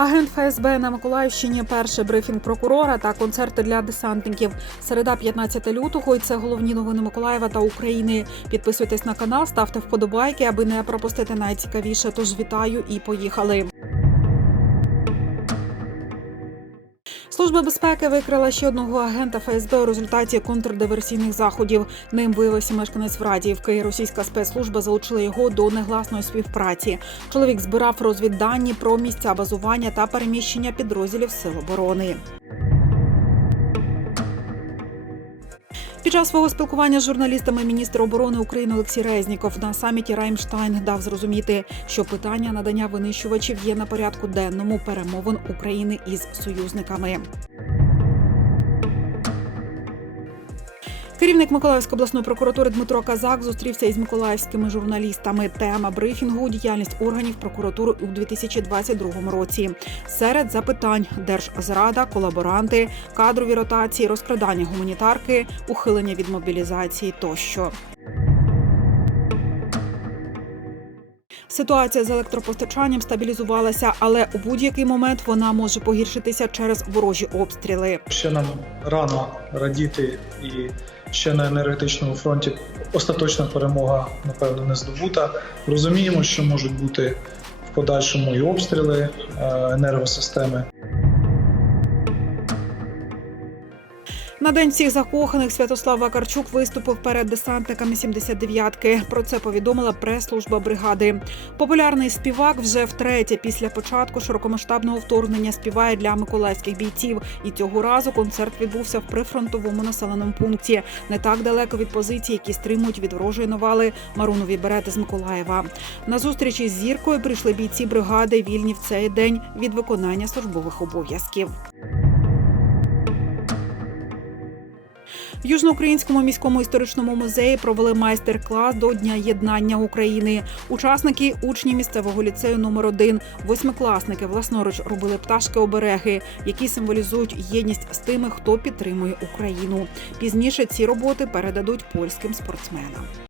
Агент ФСБ на Миколаївщині, перший брифінг прокурора та концерти для десантників. Середа 15 лютого. І це головні новини Миколаєва та України. Підписуйтесь на канал, ставте вподобайки, аби не пропустити найцікавіше. Тож вітаю і поїхали. Служба безпеки викрила ще одного агента ФСБ у результаті контрдиверсійних заходів. Ним виявився мешканець Врадіївки. Російська спецслужба залучила його до негласної співпраці. Чоловік збирав розвіддані про місця базування та переміщення підрозділів Сил оборони. Під час свого спілкування з журналістами міністр оборони України Олексій Резніков на саміті Раймштайн дав зрозуміти, що питання надання винищувачів є на порядку денному перемовин України із союзниками. Керівник Миколаївської обласної прокуратури Дмитро Казак зустрівся із миколаївськими журналістами. Тема брифінгу діяльність органів прокуратури у 2022 році. Серед запитань держзрада, колаборанти, кадрові ротації, розкрадання гуманітарки, ухилення від мобілізації тощо. Ситуація з електропостачанням стабілізувалася, але у будь-який момент вона може погіршитися через ворожі обстріли. Ще нам рано радіти, і ще на енергетичному фронті остаточна перемога, напевно, не здобута. Розуміємо, що можуть бути в подальшому і обстріли е, енергосистеми. На день всіх закоханих Святослав Вакарчук виступив перед десантниками 79-ки. Про це повідомила прес-служба бригади. Популярний співак вже втретє після початку широкомасштабного вторгнення співає для миколаївських бійців. І цього разу концерт відбувся в прифронтовому населеному пункті, не так далеко від позицій, які стримують від ворожої навали Марунові берети з Миколаєва. На зустрічі з зіркою прийшли бійці бригади вільні в цей день від виконання службових обов'язків. В Южноукраїнському міському історичному музеї провели майстер-клас до Дня єднання України. Учасники учні місцевого ліцею номер 1 восьмикласники власноруч робили пташки обереги, які символізують єдність з тими, хто підтримує Україну. Пізніше ці роботи передадуть польським спортсменам.